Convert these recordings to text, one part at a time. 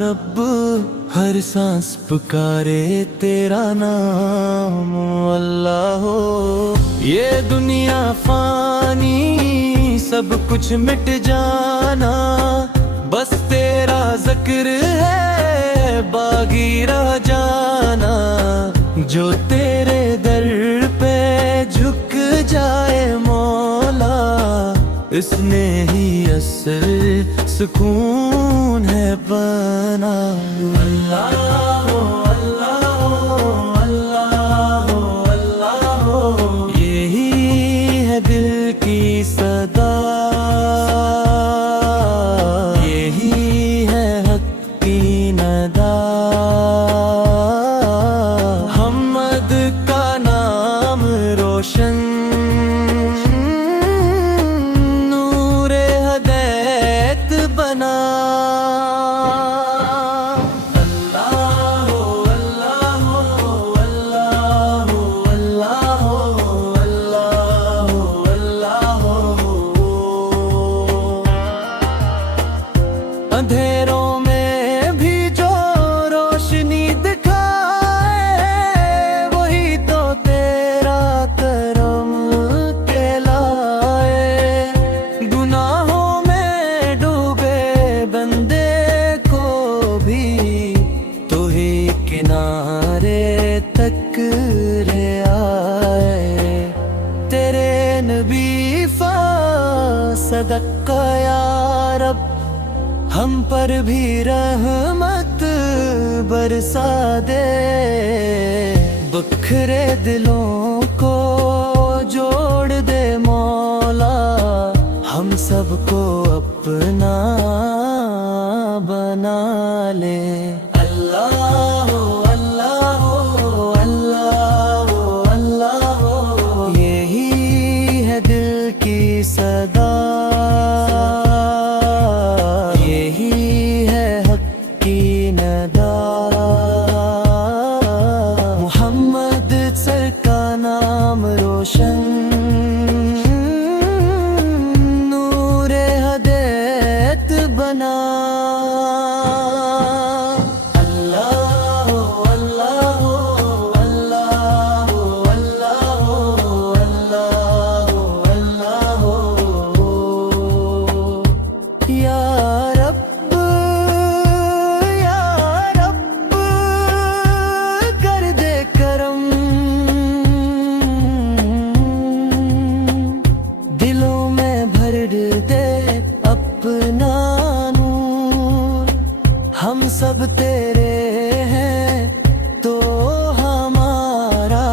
रब हर सांस पुकारे तेरा नाम अल्लाह हो। ये दुनिया फानी सब कुछ मिट जाना, बस तेरा जिक्र है बागी रह जाना। जो तेरे दर पे झुक जाए मौला, इसने ही असल सुकून है बना। अल्लाह हो अल्लाह हो अल्लाह हो अल्लाह हो, यही है दिल की सदा, यही है हक की नदा। हमद का नाम रोशन बना। अल्लाह हो अल्लाह हो अल्लाह हो अल्लाह हो अल्लाह हो अल्लाह हो। अंधेरों में भी जो रोशनी दिखाए, वही तो तेरा करम कहलाए। गुनाहों किनारे तक ले आए। तेरे नबी सदका या रब, हम पर भी रहमत बरसा दे। बखरे दिलों को जोड़ दे मौला, हम सबको अपना बना ले। अल्लाह हो अल्लाह हो अल्लाह हो अल्लाह हो, यही है दिल की सदा, यही है हक की नदा। मोहम्मद सर का नाम रोशन, नूरे हदायत बना। हम सब तेरे हैं तो हमारा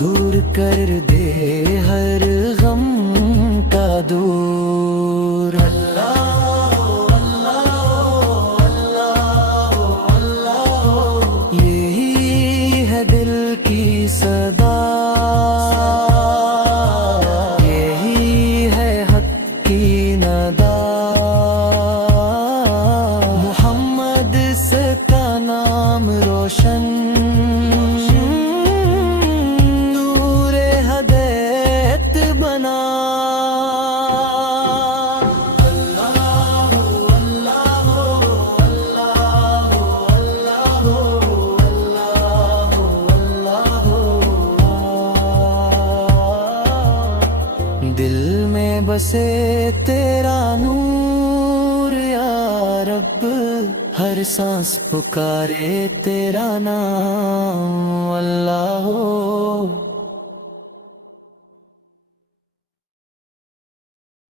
दूर कर दे हर गम का दूर। अल्लाह हो अल्लाह हो अल्लाह हो अल्लाह हो, यही है दिल की सदा, यही है हक की नदा। नाम रोशन, नूरे हदायत बना। अल्लाह हो अल्लाह हो अल्लाह हो अल्लाह हो अल्लाह हो अल्लाह हो। दिल में बसे तेरा नूर या रब, हर सांस पुकारे तेरा नाम अल्लाह हो।